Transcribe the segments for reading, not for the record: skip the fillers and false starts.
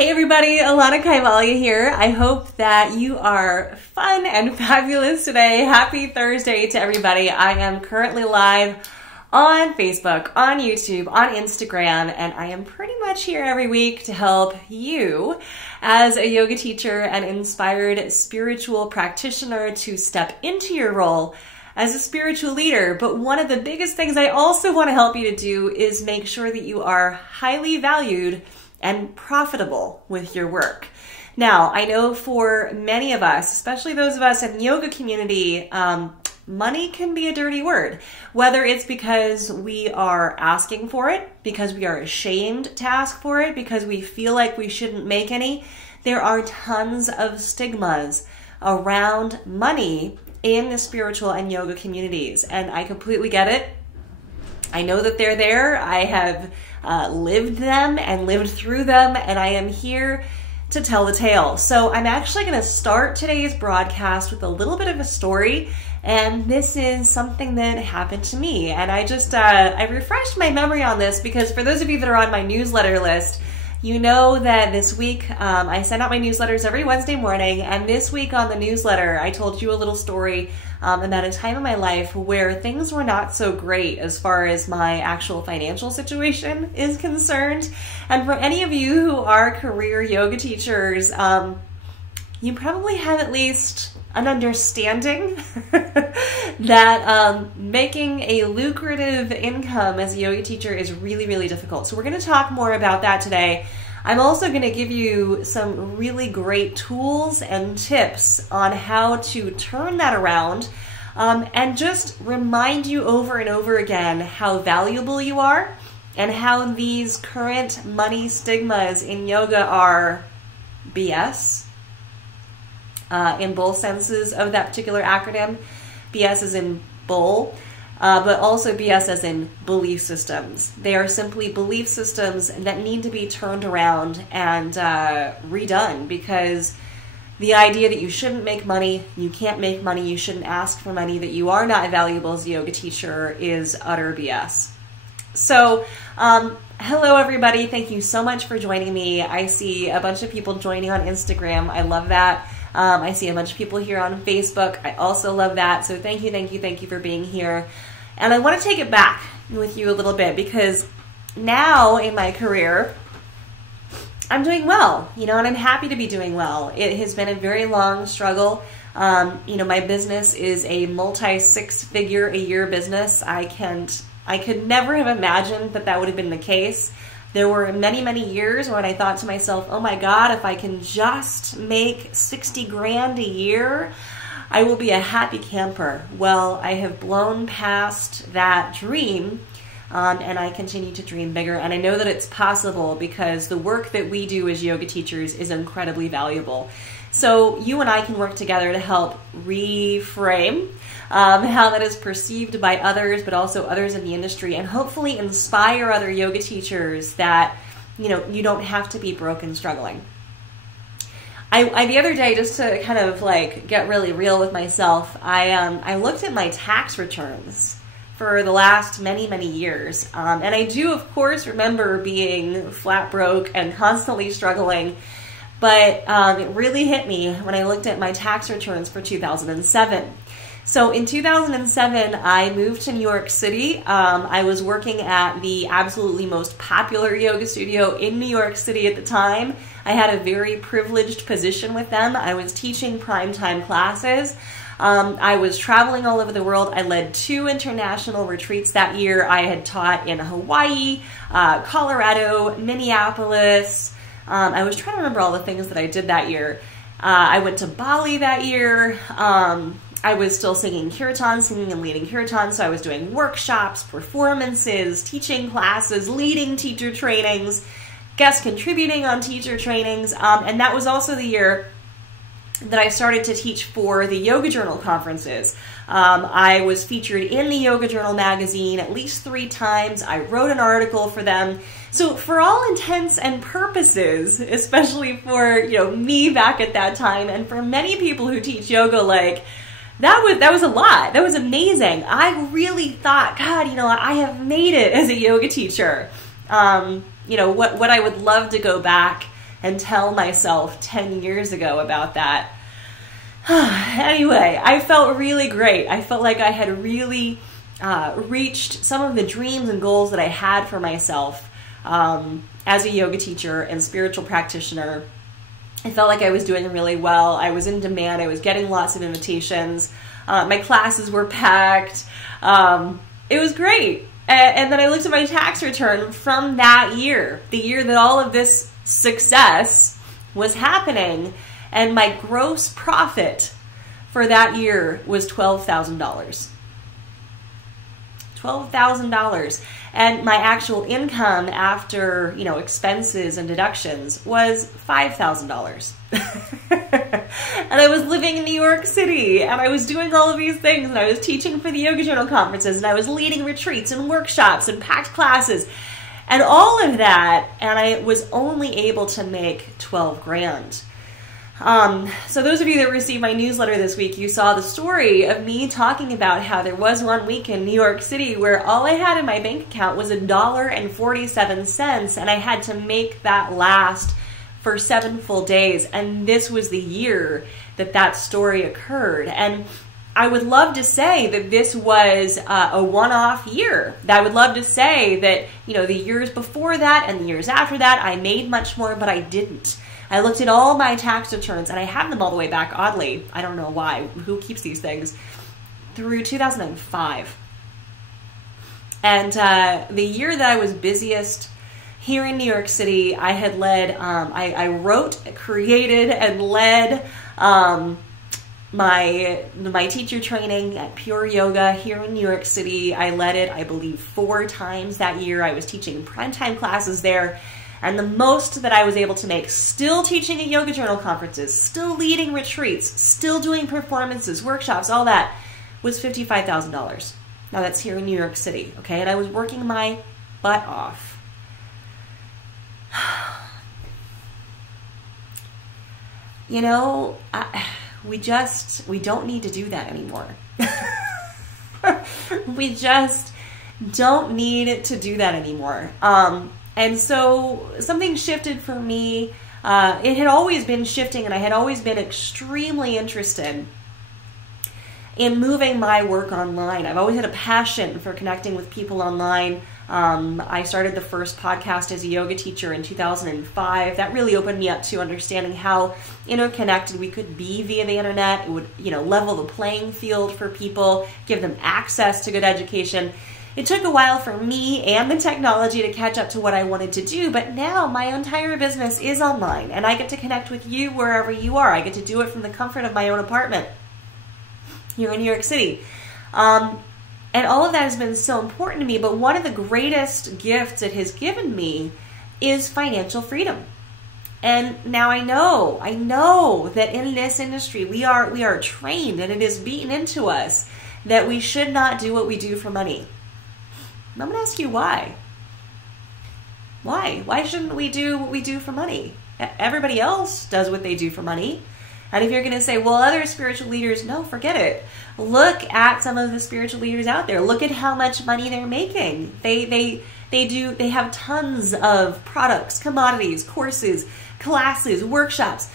Hey everybody, Alana Kaivalia here. I hope that you are fun and fabulous today. Happy Thursday to everybody. I am currently live on Facebook, on YouTube, on Instagram, and I am pretty much here every week to help you as a yoga teacher and inspired spiritual practitioner to step into your role as a spiritual leader. But one of the biggest things I also want to help you to do is make sure that you are highly valued and profitable with your work. Now, I know for many of us, especially those of us in the yoga community, money can be a dirty word. Whether it's because we are asking for it, because we are ashamed to ask for it, because we feel like we shouldn't make any, there are tons of stigmas around money in the spiritual and yoga communities. And I completely get it. I know that they're there. I have lived them and lived through them, and I am here to tell the tale. So I'm actually going to start today's broadcast with a little bit of a story, and this is something that happened to me. And I refreshed my memory on this because for those of you that are on my newsletter list, you know that this week I send out my newsletters every Wednesday morning, and this week on the newsletter I told you a little story about a time in my life where things were not so great as far as my actual financial situation is concerned. And for any of you who are career yoga teachers, you probably have at least an understanding that making a lucrative income as a yoga teacher is really, really difficult. So we're going to talk more about that today. I'm also going to give you some really great tools and tips on how to turn that around and just remind you over and over again how valuable you are and how these current money stigmas in yoga are BS. In both senses of that particular acronym. BS is in bull, but also BS as in belief systems. They are simply belief systems that need to be turned around and redone, because the idea that you shouldn't make money, you can't make money, you shouldn't ask for money, that you are not valuable as a yoga teacher is utter BS. So, hello everybody. Thank you so much for joining me. I see a bunch of people joining on Instagram. I love that. I see a bunch of people here on Facebook. I also love that. So thank you for being here. And I want to take it back with you a little bit, because now in my career, I'm doing well, and I'm happy to be doing well. It has been a very long struggle. My business is a multi-six-figure-a-year business. I could never have imagined that would have been the case. There were many, many years when I thought to myself, oh my God, if I can just make 60 grand a year, I will be a happy camper. Well, I have blown past that dream, and I continue to dream bigger. And I know that it's possible because the work that we do as yoga teachers is incredibly valuable. So you and I can work together to help reframe how that is perceived by others, but also others in the industry, and hopefully inspire other yoga teachers that, you don't have to be broke and struggling. I the other day, just to kind of like get really real with myself, I looked at my tax returns for the last many, many years. And I do, of course, remember being flat broke and constantly struggling. But it really hit me when I looked at my tax returns for 2007. So in 2007, I moved to New York City. I was working at the absolutely most popular yoga studio in New York City at the time. I had a very privileged position with them. I was teaching primetime classes. I was traveling all over the world. I led 2 international retreats that year. I had taught in Hawaii, Colorado, Minneapolis. I was trying to remember all the things that I did that year. I went to Bali that year. I was still singing kirtan, singing and leading kirtan, so I was doing workshops, performances, teaching classes, leading teacher trainings, guest contributing on teacher trainings, and that was also the year that I started to teach for the Yoga Journal conferences. I was featured in the Yoga Journal magazine at least 3 times. I wrote an article for them. So for all intents and purposes, especially for me back at that time, and for many people who teach yoga, that was a lot. That was amazing. I really thought, God, I have made it as a yoga teacher. What I would love to go back and tell myself 10 years ago about that. Anyway, I felt really great. I felt like I had really reached some of the dreams and goals that I had for myself as a yoga teacher and spiritual practitioner. I felt like I was doing really well. I was in demand. I was getting lots of invitations. My classes were packed. It was great. And then I looked at my tax return from that year, the year that all of this success was happening, and my gross profit for that year was $12,000. $12,000. And my actual income after, expenses and deductions was $5,000. And I was living in New York City, and I was doing all of these things, and I was teaching for the Yoga Journal conferences, and I was leading retreats and workshops and packed classes and all of that, and I was only able to make 12 grand. So those of you that received my newsletter this week, you saw the story of me talking about how there was one week in New York City where all I had in my bank account was $1.47, and I had to make that last for 7 full days. And this was the year that that story occurred. And I would love to say that this was a one-off year. I would love to say that, the years before that and the years after that, I made much more, but I didn't. I looked at all my tax returns, and I have them all the way back, oddly. I don't know why. Who keeps these things? Through 2005. And the year that I was busiest here in New York City, I had led, I wrote, created, and led my teacher training at Pure Yoga here in New York City. I led it, I believe, 4 times that year. I was teaching primetime classes there. And the most that I was able to make, still teaching at Yoga Journal conferences, still leading retreats, still doing performances, workshops, all that, was $55,000. Now that's here in New York City, okay? And I was working my butt off. We don't need to do that anymore. We just don't need to do that anymore. And so something shifted for me. It had always been shifting, and I had always been extremely interested in moving my work online. I've always had a passion for connecting with people online. I started the first podcast as a yoga teacher in 2005. That really opened me up to understanding how interconnected we could be via the internet. It would, level the playing field for people, give them access to good education. It took a while for me and the technology to catch up to what I wanted to do, but now my entire business is online, and I get to connect with you wherever you are. I get to do it from the comfort of my own apartment here in New York City. And all of that has been so important to me, but one of the greatest gifts it has given me is financial freedom. And now I know that in this industry we are trained, and it is beaten into us that we should not do what we do for money. And I'm going to ask you why. Why? Why shouldn't we do what we do for money? Everybody else does what they do for money. And if you're going to say, well, other spiritual leaders, no, forget it. Look at some of the spiritual leaders out there. Look at how much money they're making. They have tons of products, commodities, courses, classes, workshops.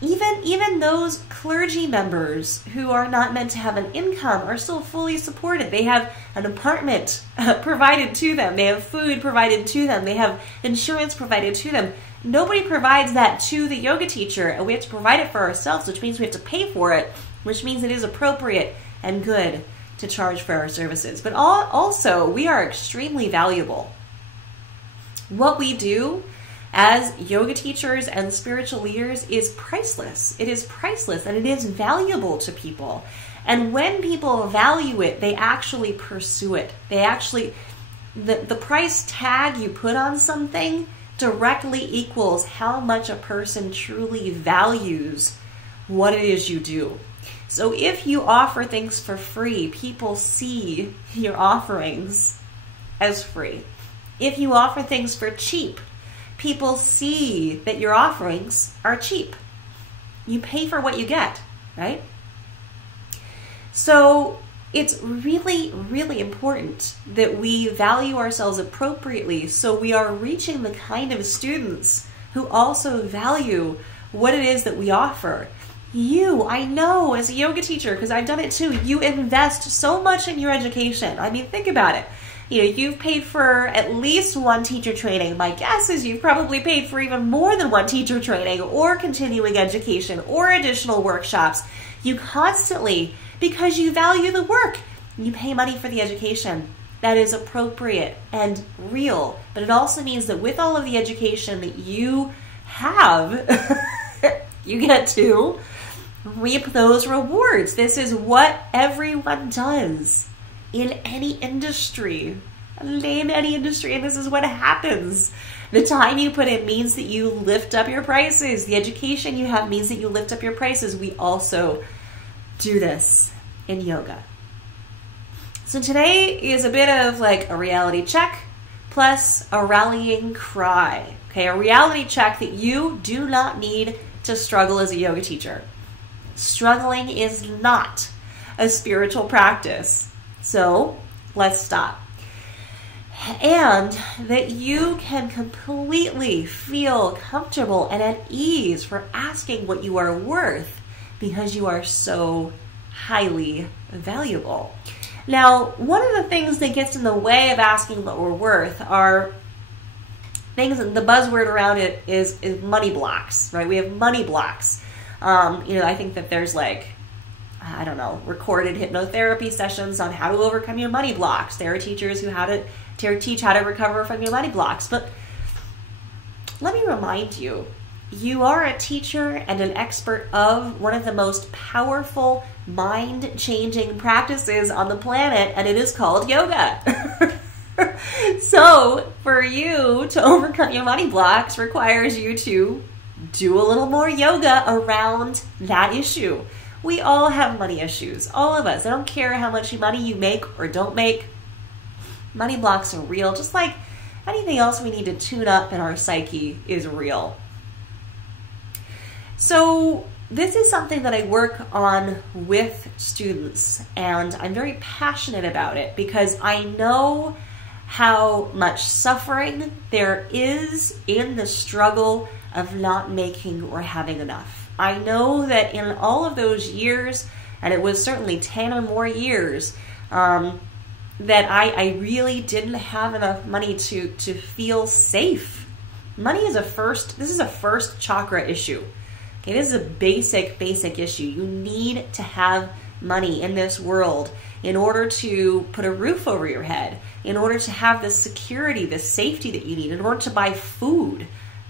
Even those clergy members who are not meant to have an income are still fully supported. They have an apartment provided to them. They have food provided to them. They have insurance provided to them. Nobody provides that to the yoga teacher, and we have to provide it for ourselves, which means we have to pay for it, which means it is appropriate and good to charge for our services. But also, we are extremely valuable. What we do as yoga teachers and spiritual leaders is priceless. It is priceless, and it is valuable to people. And when people value it, they actually pursue it. They actually, the price tag you put on something directly equals how much a person truly values what it is you do. So if you offer things for free, people see your offerings as free. If you offer things for cheap, people see that your offerings are cheap. You pay for what you get, right? So it's really, really important that we value ourselves appropriately so we are reaching the kind of students who also value what it is that we offer. You, I know, as a yoga teacher, because I've done it too, you invest so much in your education. I mean, think about it. You know, you've paid for at least one teacher training. My guess is you've probably paid for even more than one teacher training or continuing education or additional workshops. You constantly, because you value the work, you pay money for the education. That is appropriate and real. But it also means that with all of the education that you have, you get to reap those rewards. This is what everyone does in any industry. Name any industry, and this is what happens. The time you put in means that you lift up your prices. The education you have means that you lift up your prices. We also do this in yoga. So today is a bit of like a reality check plus a rallying cry. Okay, a reality check that you do not need to struggle as a yoga teacher. Struggling is not a spiritual practice. So let's stop. And that you can completely feel comfortable and at ease for asking what you are worth because you are so highly valuable. Now, one of the things that gets in the way of asking what we're worth are things, the buzzword around it is money blocks, right? We have money blocks. I think that there's recorded hypnotherapy sessions on how to overcome your money blocks. There are teachers who teach how to recover from your money blocks. But let me remind you, you are a teacher and an expert of one of the most powerful mind-changing practices on the planet, and it is called yoga. So for you to overcome your money blocks requires you to do a little more yoga around that issue. We all have money issues, all of us. I don't care how much money you make or don't make. Money blocks are real, just like anything else we need to tune up in our psyche is real. So this is something that I work on with students, and I'm very passionate about it because I know how much suffering there is in the struggle of not making or having enough. I know that in all of those years, and it was certainly 10 or more years, that I really didn't have enough money to feel safe. Money is this is a first chakra issue. Okay, this is a basic issue. You need to have money in this world in order to put a roof over your head, in order to have the security, the safety that you need, in order to buy food,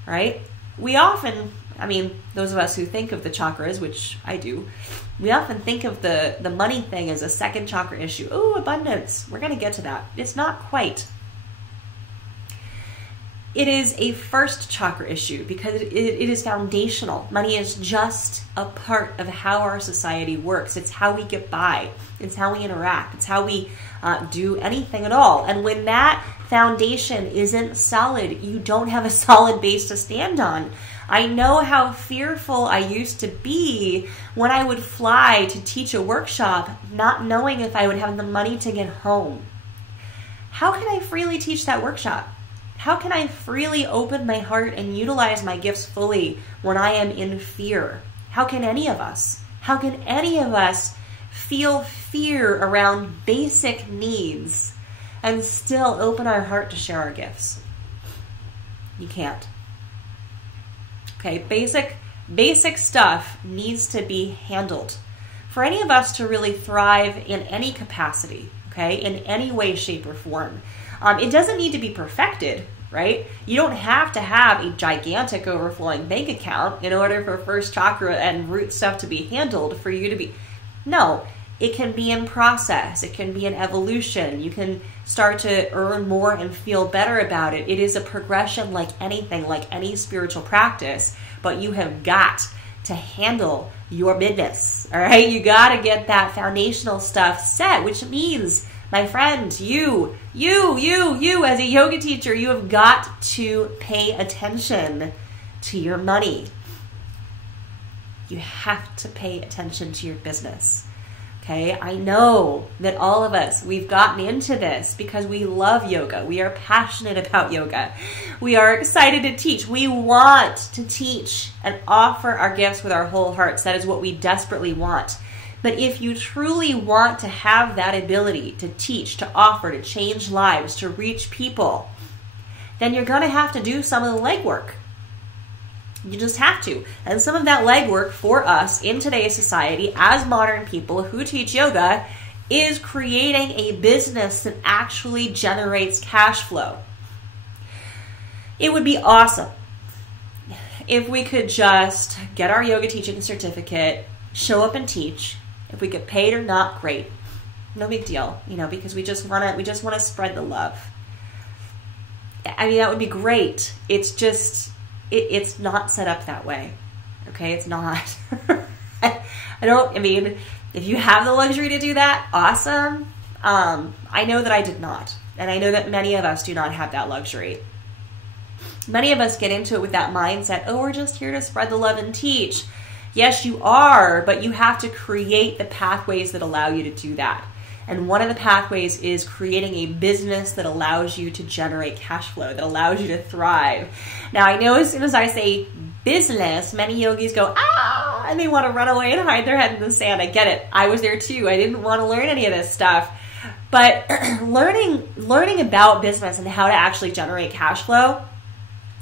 right? We often, those of us who think of the chakras, which I do, we often think of the money thing as a second chakra issue. Ooh, abundance. We're going to get to that. It's not quite. It is a first chakra issue because it is foundational. Money is just a part of how our society works. It's how we get by. It's how we interact. It's how we do anything at all. And when that foundation isn't solid, you don't have a solid base to stand on. I know how fearful I used to be when I would fly to teach a workshop, not knowing if I would have the money to get home. How can I freely teach that workshop? How can I freely open my heart and utilize my gifts fully when I am in fear? How can any of us feel fear around basic needs and still open our heart to share our gifts? You can't. Okay, basic stuff needs to be handled. For any of us to really thrive in any capacity, okay, in any way, shape, or form, it doesn't need to be perfected, right? You don't have to have a gigantic overflowing bank account in order for first chakra and root stuff to be handled for you to be. No, it can be in process. It can be an evolution. You can start to earn more and feel better about it. It is a progression like anything, like any spiritual practice, but you have got to handle your business, all right? You got to get that foundational stuff set, which means, my friend, you as a yoga teacher, you have got to pay attention to your money. You have to pay attention to your business. Okay, I know that all of us, we've gotten into this because we love yoga. We are passionate about yoga. We are excited to teach. We want to teach and offer our gifts with our whole hearts. That is what we desperately want. But if you truly want to have that ability to teach, to offer, to change lives, to reach people, then you're going to have to do some of the legwork. You just have to. And some of that legwork for us in today's society as modern people who teach yoga is creating a business that actually generates cash flow. It would be awesome if we could just get our yoga teaching certificate, show up and teach. If we get paid or not, great. No big deal, because we just want to spread the love. I mean, that would be great. It's just it's not set up that way. Okay, it's not. I mean, if you have the luxury to do that, awesome. I know that I did not. And I know that many of us do not have that luxury. Many of us get into it with that mindset, oh, we're just here to spread the love and teach. Yes, you are, but you have to create the pathways that allow you to do that. And one of the pathways is creating a business that allows you to generate cash flow, that allows you to thrive. Now, I know as soon as I say business, many yogis go, ah, and they want to run away and hide their head in the sand. I get it. I was there too. I didn't want to learn any of this stuff. But learning about business and how to actually generate cash flow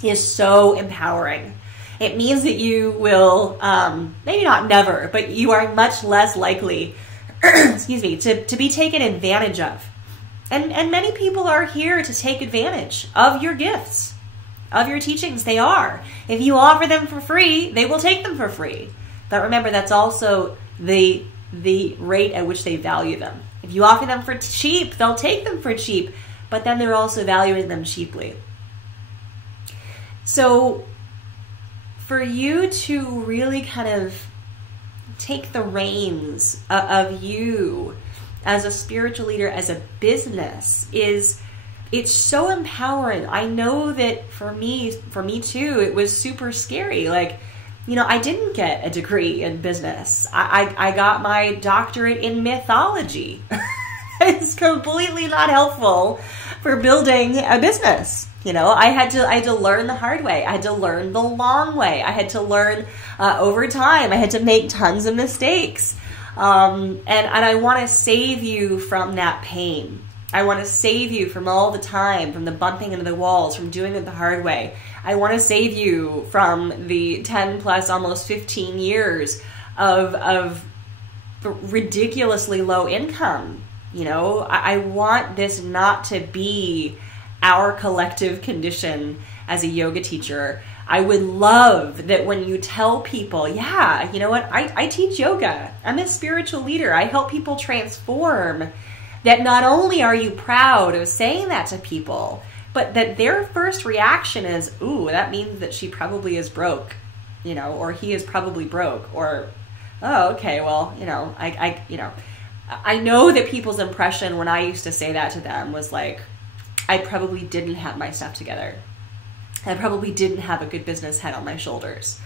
is so empowering. It means that you will, maybe not never, but you are much less likely excuse me, to be taken advantage of. And many people are here to take advantage of your gifts, of your teachings. They are. If you offer them for free, they will take them for free. But remember, that's also the rate at which they value them. If you offer them for cheap, they'll take them for cheap, but then they're also valuing them cheaply. So for you to really kind of take the reins of you as a spiritual leader, as a business, it's so empowering. I know that for me too, it was super scary. Like, I didn't get a degree in business. I got my doctorate in mythology. It's completely not helpful for building a business. I had to learn the hard way. I had to learn the long way. I had to learn over time. I had to make tons of mistakes. And I want to save you from that pain. I want to save you from all the time, from the bumping into the walls, from doing it the hard way. I want to save you from the 10 plus, almost 15 years of ridiculously low income. I want this not to be our collective condition as a yoga teacher. I would love that when you tell people, yeah, you know what, I teach yoga. I'm a spiritual leader. I help people transform. That not only are you proud of saying that to people, but that their first reaction is, ooh, that means that she probably is broke, or he is probably broke, or, oh, okay, well, I know that people's impression when I used to say that to them was like, I probably didn't have my stuff together. I probably didn't have a good business head on my shoulders.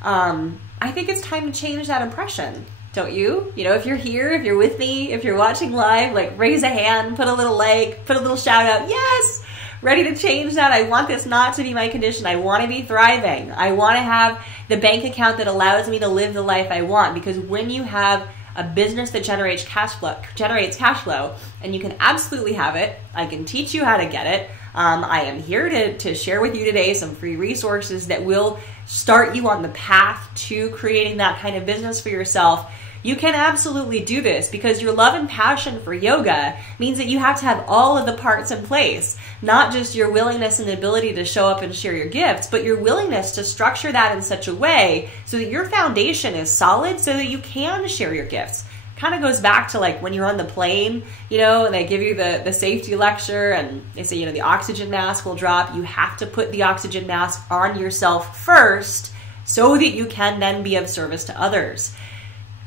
I think it's time to change that impression, don't you? If you're here, if you're with me, if you're watching live, like raise a hand, put a little like, put a little shout out. Yes, ready to change that. I want this not to be my condition. I want to be thriving. I want to have the bank account that allows me to live the life I want. Because when you have a business that generates cash flow, and you can absolutely have it. I can teach you how to get it. I am here to share with you today some free resources that will start you on the path to creating that kind of business for yourself. You can absolutely do this because your love and passion for yoga means that you have to have all of the parts in place, not just your willingness and ability to show up and share your gifts, but your willingness to structure that in such a way so that your foundation is solid so that you can share your gifts. Kind of goes back to like when you're on the plane, and they give you the safety lecture and they say, the oxygen mask will drop. You have to put the oxygen mask on yourself first so that you can then be of service to others.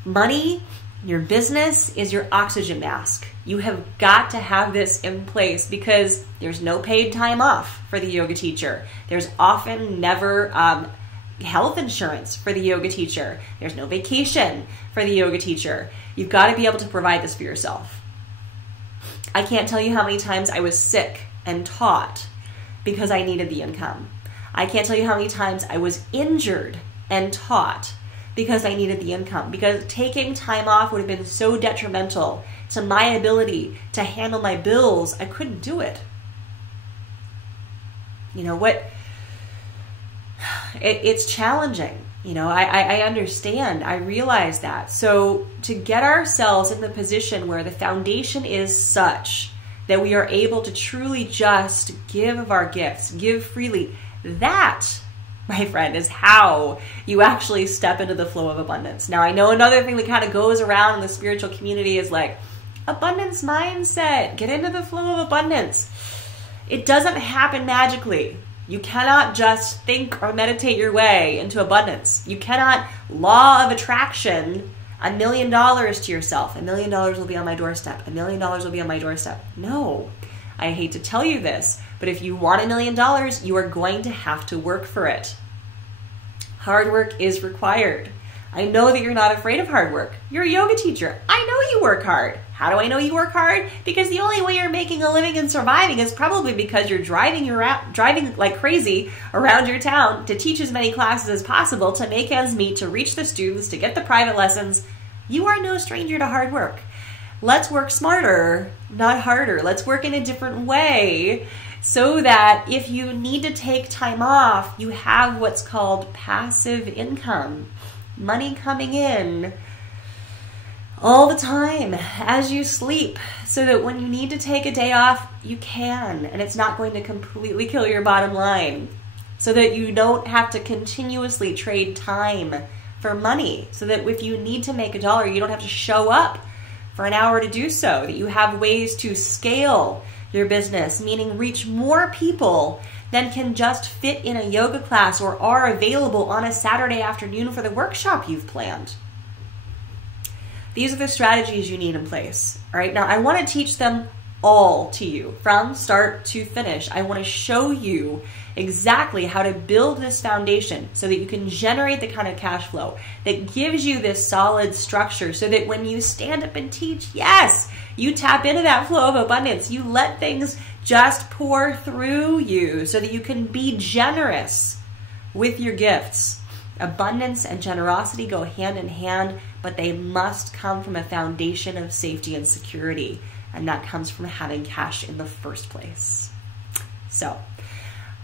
Money, your business is your oxygen mask. You have got to have this in place because there's no paid time off for the yoga teacher. There's often never health insurance for the yoga teacher. There's no vacation for the yoga teacher. You've got to be able to provide this for yourself. I can't tell you how many times I was sick and taught because I needed the income. I can't tell you how many times I was injured and taught because I needed the income. Because taking time off would have been so detrimental to my ability to handle my bills, I couldn't do it. You know what? It's challenging. You know, I understand. I realize that. So to get ourselves in the position where the foundation is such that we are able to truly just give of our gifts, give freely, that, my friend, is how you actually step into the flow of abundance. Now, I know another thing that kind of goes around in the spiritual community is like, abundance mindset, get into the flow of abundance. It doesn't happen magically. You cannot just think or meditate your way into abundance. You cannot law of attraction $1 million to yourself. $1 million will be on my doorstep. $1 million will be on my doorstep. No, I hate to tell you this, but if you want $1 million, you are going to have to work for it. Hard work is required. I know that you're not afraid of hard work. You're a yoga teacher. I know you work hard. How do I know you work hard? Because the only way you're making a living and surviving is probably because you're driving like crazy around your town to teach as many classes as possible, to make ends meet, to reach the students, to get the private lessons. You are no stranger to hard work. Let's work smarter, not harder. Let's work in a different way so that if you need to take time off, you have what's called passive income. Money coming in all the time as you sleep, so that when you need to take a day off, you can, and it's not going to completely kill your bottom line, so that you don't have to continuously trade time for money, so that if you need to make $1, you don't have to show up for an hour to do so, that you have ways to scale your business, meaning reach more people than can just fit in a yoga class or are available on a Saturday afternoon for the workshop you've planned. These are the strategies you need in place. All right, now I want to teach them all to you from start to finish. I want to show you exactly how to build this foundation so that you can generate the kind of cash flow that gives you this solid structure, so that when you stand up and teach, yes, you tap into that flow of abundance. You let things just pour through you so that you can be generous with your gifts. Abundance and generosity go hand in hand, but they must come from a foundation of safety and security. And that comes from having cash in the first place. So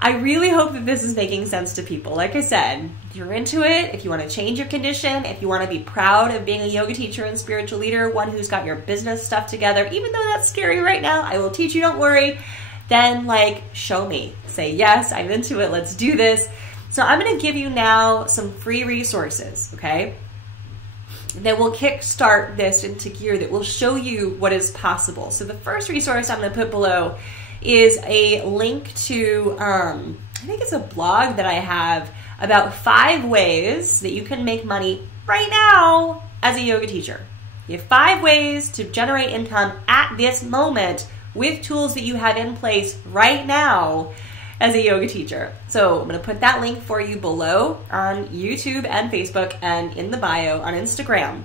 I really hope that this is making sense to people. Like I said, if you're into it, if you want to change your condition, if you want to be proud of being a yoga teacher and spiritual leader, one who's got your business stuff together, even though that's scary right now, I will teach you, don't worry. Then show me. Say, yes, I'm into it. Let's do this. So I'm going to give you now some free resources, okay, that will kickstart this into gear, that will show you what is possible. So the first resource I'm going to put below is a link to, I think it's a blog that I have about 5 ways that you can make money right now as a yoga teacher. You have 5 ways to generate income at this moment with tools that you have in place right now as a yoga teacher. So I'm going to put that link for you below on YouTube and Facebook and in the bio on Instagram.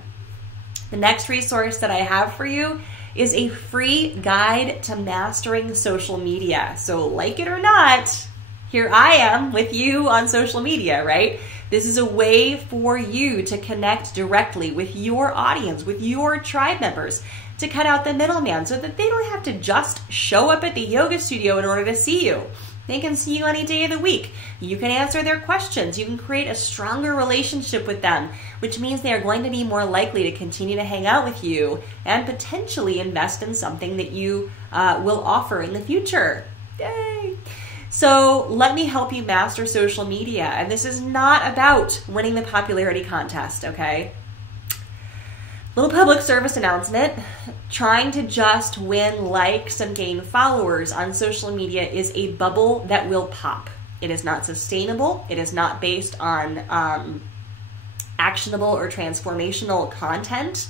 The next resource that I have for you is a free guide to mastering social media. So like it or not, here I am with you on social media, right? This is a way for you to connect directly with your audience, with your tribe members, to cut out the middleman so that they don't have to just show up at the yoga studio in order to see you. They can see you any day of the week. You can answer their questions. You can create a stronger relationship with them, which means they are going to be more likely to continue to hang out with you and potentially invest in something that you will offer in the future. Yay! So let me help you master social media. And this is not about winning the popularity contest, okay? Little public service announcement. Trying to just win likes and gain followers on social media is a bubble that will pop. It is not sustainable. It is not based on actionable or transformational content.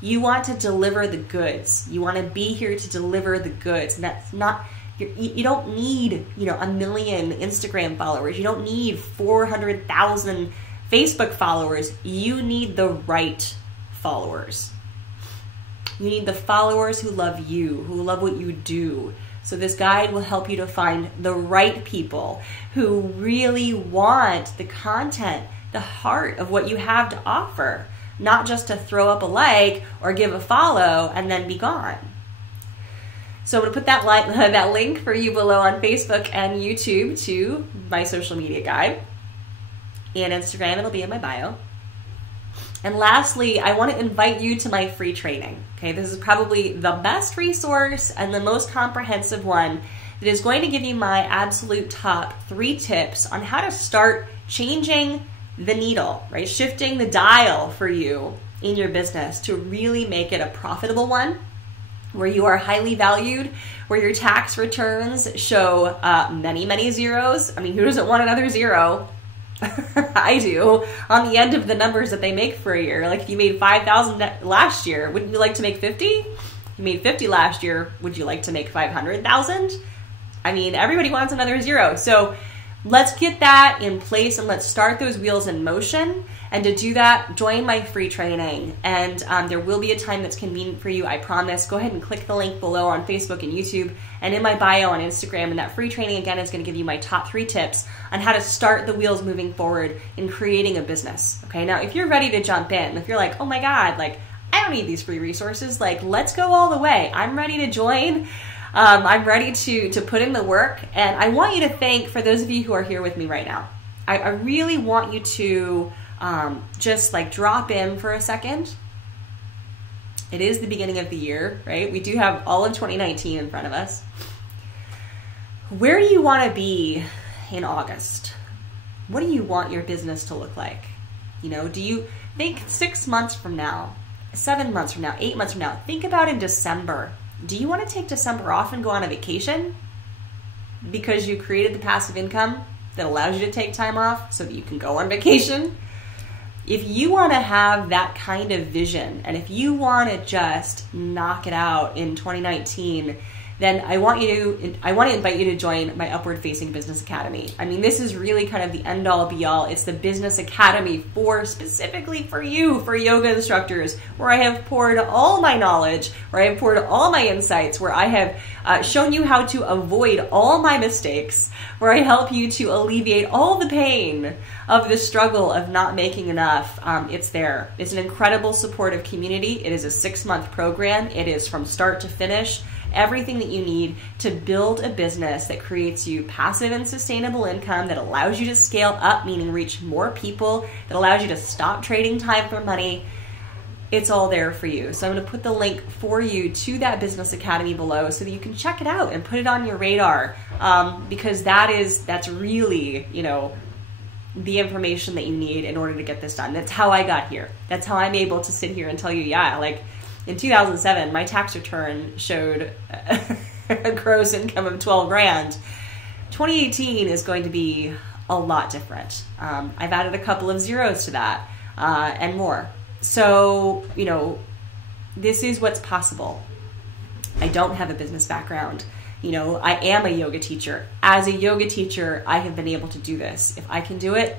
You want to deliver the goods. You want to be here to deliver the goods. And that's not, you don't need, 1 million Instagram followers. You don't need 400,000 Facebook followers. You need the right followers. You need the followers who love you, who love what you do. So this guide will help you to find the right people who really want the content, the heart of what you have to offer, not just to throw up a like or give a follow and then be gone. So I'm going to put that link for you below on Facebook and YouTube to my social media guide. And Instagram, it'll be in my bio. And lastly, I want to invite you to my free training. Okay, this is probably the best resource and the most comprehensive one that is going to give you my absolute top 3 tips on how to start changing the needle, right? Shifting the dial for you in your business to really make it a profitable one, where you are highly valued, where your tax returns show many, many zeros. I mean, who doesn't want another zero? I do, on the end of the numbers that they make for a year. Like if you made $5,000 last year, wouldn't you like to make 50? You made 50 last year, would you like to make 500,000? I mean, everybody wants another zero. So let's get that in place and let's start those wheels in motion. And to do that, join my free training. And there will be a time that's convenient for you, I promise. Go ahead and click the link below on Facebook and YouTube and in my bio on Instagram. And that free training, again, is going to give you my top 3 tips on how to start the wheels moving forward in creating a business. Okay, now if you're ready to jump in, if you're like, oh my God, like I don't need these free resources, like let's go all the way. I'm ready to join. I'm ready to put in the work. And I want you to thank, for those of you who are here with me right now, I really want you to just like drop in for a second. It is the beginning of the year, right? We do have all of 2019 in front of us. Where do you want to be in August? What do you want your business to look like? You know, do you think 6 months from now, 7 months from now, 8 months from now, think about in December. Do you want to take December off and go on a vacation because you created the passive income that allows you to take time off so that you can go on vacation? If you want to have that kind of vision, and if you want to just knock it out in 2019, then I want to invite you to join my Upward Facing Business Academy. I mean, this is really kind of the end all be all. It's the business academy specifically for you, for yoga instructors, where I have poured all my knowledge, where I have poured all my insights, where I have shown you how to avoid all my mistakes, where I help you to alleviate all the pain of the struggle of not making enough. It's there. It's an incredible supportive community. It is a 6-month program. It is from start to finish. Everything that you need to build a business that creates you passive and sustainable income, that allows you to scale up, meaning reach more people, that allows you to stop trading time for money. It's all there for you. So I'm going to put the link for you to that business academy below so that you can check it out and put it on your radar, because that's really, you know, the information that you need in order to get this done. That's how I got here. That's how I'm able to sit here and tell you, yeah, like in 2007, my tax return showed a gross income of 12 grand. 2018 is going to be a lot different. I've added a couple of zeros to that and more. So, you know, this is what's possible. I don't have a business background. You know, I am a yoga teacher. As a yoga teacher, I have been able to do this. If I can do it,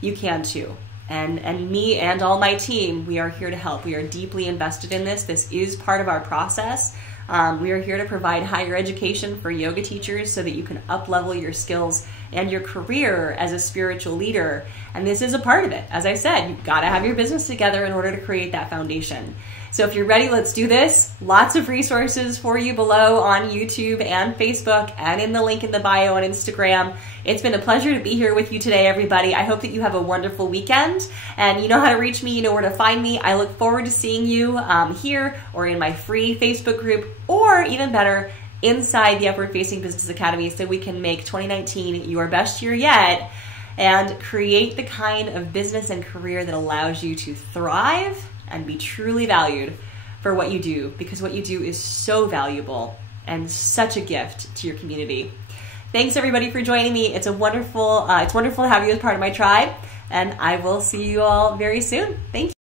you can too. And me and all my team, we are here to help. We are deeply invested in this. This is part of our process. We are here to provide higher education for yoga teachers so that you can up-level your skills and your career as a spiritual leader. And this is a part of it. As I said, you've got to have your business together in order to create that foundation. So if you're ready, let's do this. Lots of resources for you below on YouTube and Facebook and in the link in the bio on Instagram. It's been a pleasure to be here with you today, everybody. I hope that you have a wonderful weekend, and you know how to reach me, you know where to find me. I look forward to seeing you here or in my free Facebook group, or even better, inside the Upward Facing Business Academy, so we can make 2019 your best year yet and create the kind of business and career that allows you to thrive and be truly valued for what you do, because what you do is so valuable and such a gift to your community. Thanks everybody for joining me. It's wonderful to have you as part of my tribe, and I will see you all very soon. Thank you.